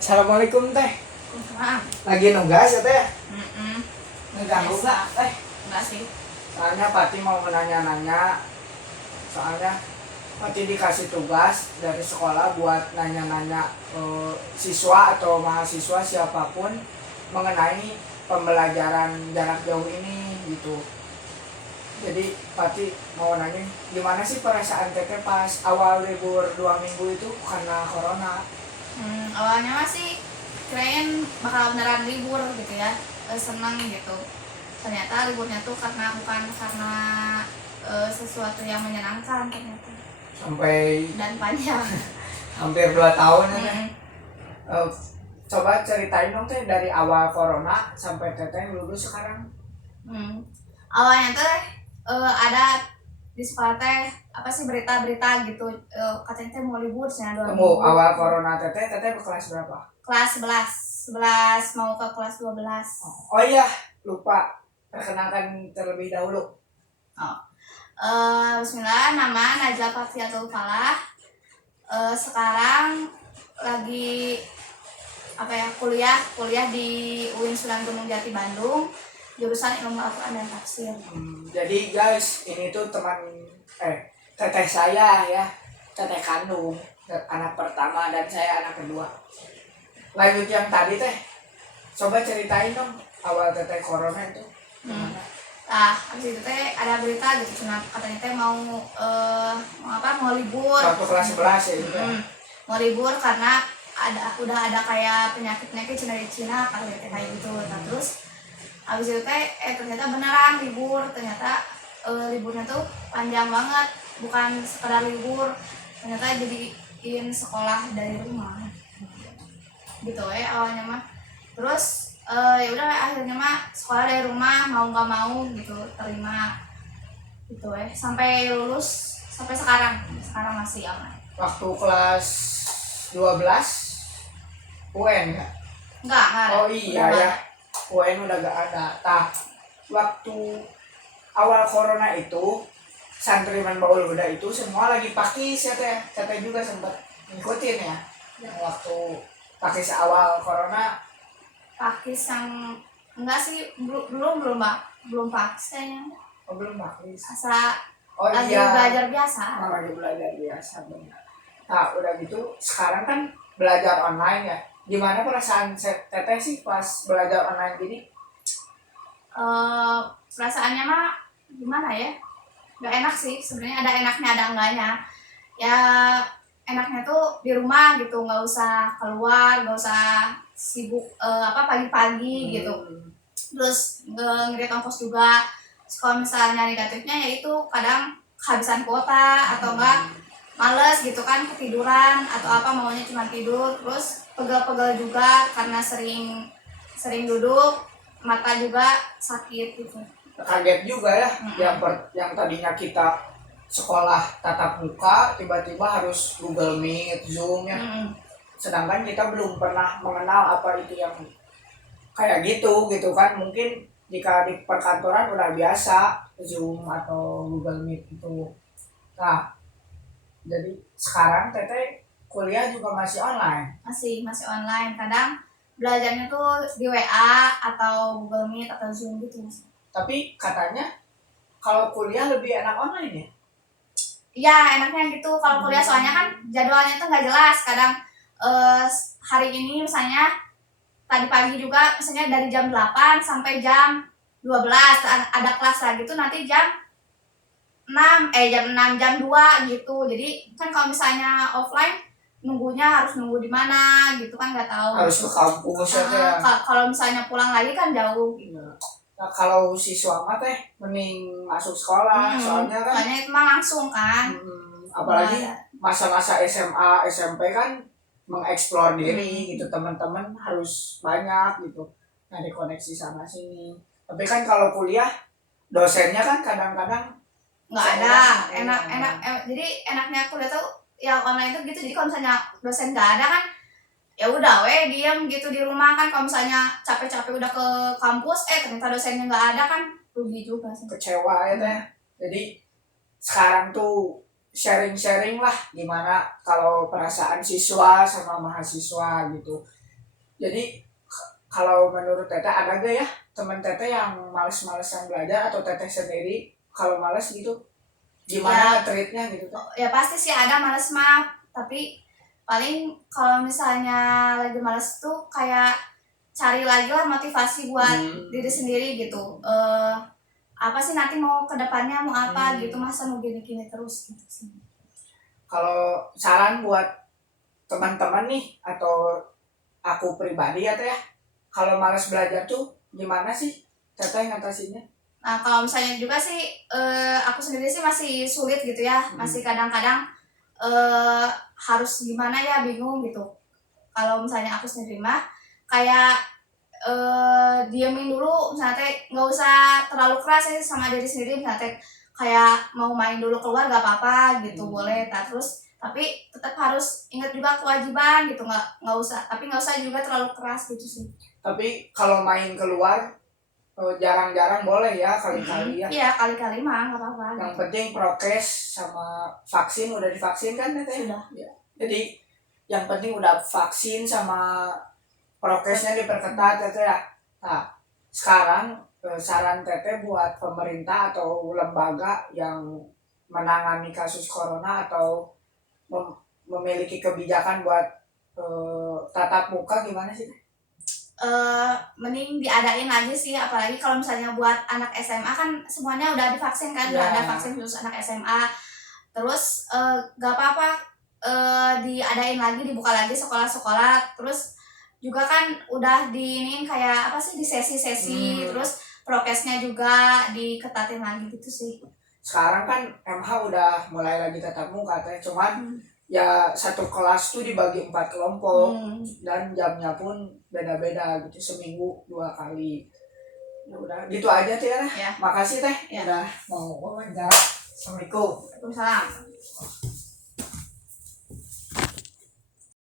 Assalamualaikum teh. Maaf. Lagi nugas ya teh? Mm-mm. Ngeganggu Biasa. nggak teh? Enggak sih. Soalnya Pati mau nanya-nanya. Soalnya Pati dikasih tugas dari sekolah buat nanya-nanya siswa atau mahasiswa siapapun mengenai pembelajaran jarak jauh ini gitu. Jadi Pati mau nanya gimana sih perasaan teteh pas awal libur 2 minggu itu karena corona. Awalnya masih kirain bakal beneran libur gitu ya. Seneng gitu. Ternyata liburnya tuh bukan karena sesuatu yang menyenangkan ternyata. Sampai Dan panjang. hampir 2 tahun ya teh. Mm-mm. Coba ceritain dong teh dari awal corona sampai teteh lulus sekarang. Awalnya tuh ada di sekolah teh apa sih berita-berita gitu, katanya teh mau libur sih 2 Temu minggu. awal corona teteh kelas berapa? Kelas 11 mau ke kelas 12. Oh iya, lupa. Perkenalkan terlebih dahulu. Bismillah, nama Najla Fathriyatul Falah. Sekarang lagi kuliah di UIN Sunan Gunung Jati Bandung, jurusan Ilmu Al-Quran dan Tafsir. Jadi guys, ini tuh teteh saya ya, teteh kandung, anak pertama dan saya anak kedua. Lanjut yang tadi teh, coba ceritain dong awal teteh corona itu. Gimana? Nah, habis itu teh ada berita gitu, katanya teh mau libur. Waktu kelas 11 ya itu. Mau libur karena udah ada kayak penyakit dari Cina kayak gitu. Nah, terus habis itu teh ternyata beneran libur. Ternyata liburnya tuh panjang banget, bukan sekedar libur. Ternyata jadiin sekolah dari rumah. Gitu awalnya mah. Terus ya udah akhirnya mah sekolah dari rumah, mau nggak mau gitu terima gitu sampai lulus, sampai sekarang masih aman. Waktu kelas 12 UN ya? Enggak ada. Oh iya ya, UN udah gak ada. Nah, waktu awal corona itu santriman Baul Huda itu semua lagi pakis ya teh. Teteh juga sempat ngikutin ya. Yang waktu pakis awal corona. Pakis yang enggak sih, belum pakis kayaknya. Oh belum pakis. Asa Oh lagi iya. belajar biasa. Lagi belajar biasa benar. Nah udah gitu sekarang kan belajar online ya. Gimana perasaan teteh sih pas belajar online gini? Perasaannya mah gimana ya, nggak enak sih sebenarnya. Ada enaknya ada enggaknya ya. Enaknya tuh di rumah gitu, nggak usah keluar, nggak usah sibuk pagi-pagi gitu. Terus ngirit ongkos juga. Kalau misalnya negatifnya yaitu kadang kehabisan kuota atau enggak males gitu kan, ketiduran atau maunya cuma tidur. Terus pegel-pegel juga karena sering duduk, mata juga sakit gitu. Kaget juga ya, yang tadinya kita sekolah tatap muka tiba-tiba harus Google Meet, Zoom ya. Sedangkan kita belum pernah mengenal apa itu yang kayak gitu kan. Mungkin jika di perkantoran udah biasa Zoom atau Google Meet itu. Nah, jadi sekarang teteh kuliah juga masih online. Masih online. Kadang belajarnya tuh di WA atau Google Meet atau Zoom gitu. Tapi katanya kalau kuliah lebih enak online ya? Iya, enaknya gitu kalau kuliah, soalnya kan jadwalnya tuh nggak jelas. Kadang hari ini misalnya tadi pagi juga misalnya dari jam 8 sampai jam 12 ada kelas lagi tuh nanti jam 6 jam 2 gitu. Jadi kan kalau misalnya offline nunggunya harus nunggu di mana gitu kan, nggak tahu. Harus ke kampus ya. Kalau misalnya pulang lagi kan jauh gitu. Nah, kalau siswa mah teh mending masuk sekolah, soalnya itu mah langsung kan. Apalagi masa-masa SMA, SMP kan mengeksplor diri gitu, teman-teman harus banyak gitu. Nah, dikoneksi sana sini. Tapi kan kalau kuliah dosennya kan kadang-kadang nggak ada. Jadi enaknya kuliah tuh yang online tuh gitu. Jadi kalau misalnya dosen nggak ada kan ya udah diam gitu di rumah kan. Kalau misalnya capek-capek udah ke kampus ternyata dosennya nggak ada kan rugi juga sih. Kecewa ya teh. Jadi sekarang tuh sharing lah gimana kalau perasaan siswa sama mahasiswa gitu. Jadi kalau menurut teteh ada gak ya teman teteh yang males-malesan belajar atau teteh sendiri kalau males gitu gimana treatnya gitu teh? Ya pasti sih ada males mah, tapi paling kalau misalnya lagi males tuh kayak cari lagi lah motivasi buat diri sendiri gitu. Apa sih nanti mau ke depannya mau apa gitu, masa mau gini-gini terus gitu sih. Kalau saran buat teman-teman nih atau aku pribadi ya teh, kalau malas belajar tuh gimana sih teteh ngatasinnya? Nah kalau misalnya juga sih aku sendiri sih masih sulit gitu ya, masih kadang-kadang harus gimana ya, bingung gitu. Kalau misalnya aku sendiri mah kayak diemin dulu, misalnya teh nggak usah terlalu keras ya sama diri sendiri, misalnya teh kayak mau main dulu keluar gak apa-apa gitu, boleh. Terus tapi tetap harus ingat juga kewajiban gitu, nggak usah, tapi nggak usah juga terlalu keras gitu sih. Tapi kalau main keluar jarang-jarang boleh ya, kali-kali ya. Iya kali-kali mah nggak apa-apa. Yang penting prokes sama vaksin, udah divaksin kan teteh? Sudah. Ya. Jadi yang penting udah vaksin sama prokesnya diperketat teteh ya. Nah sekarang saran teteh buat pemerintah atau lembaga yang menangani kasus corona atau memiliki kebijakan buat tatap muka gimana sih? Mending diadain lagi sih, apalagi kalau misalnya buat anak SMA kan semuanya udah divaksin kan, udah ada vaksin khusus anak SMA. Terus gak apa-apa diadain lagi, dibuka lagi sekolah-sekolah. Terus juga kan udah diinin kayak apa sih, di sesi-sesi, terus prokesnya juga diketatin lagi gitu sih. Sekarang kan MH udah mulai lagi tatap muka teh, cuman ya satu kelas tuh dibagi 4 kelompok dan jamnya pun beda-beda gitu, seminggu 2 kali. Ya udah gitu aja teh ya. Makasih teh udah mau wawancara. Assalamualaikum. Waalaikumsalam.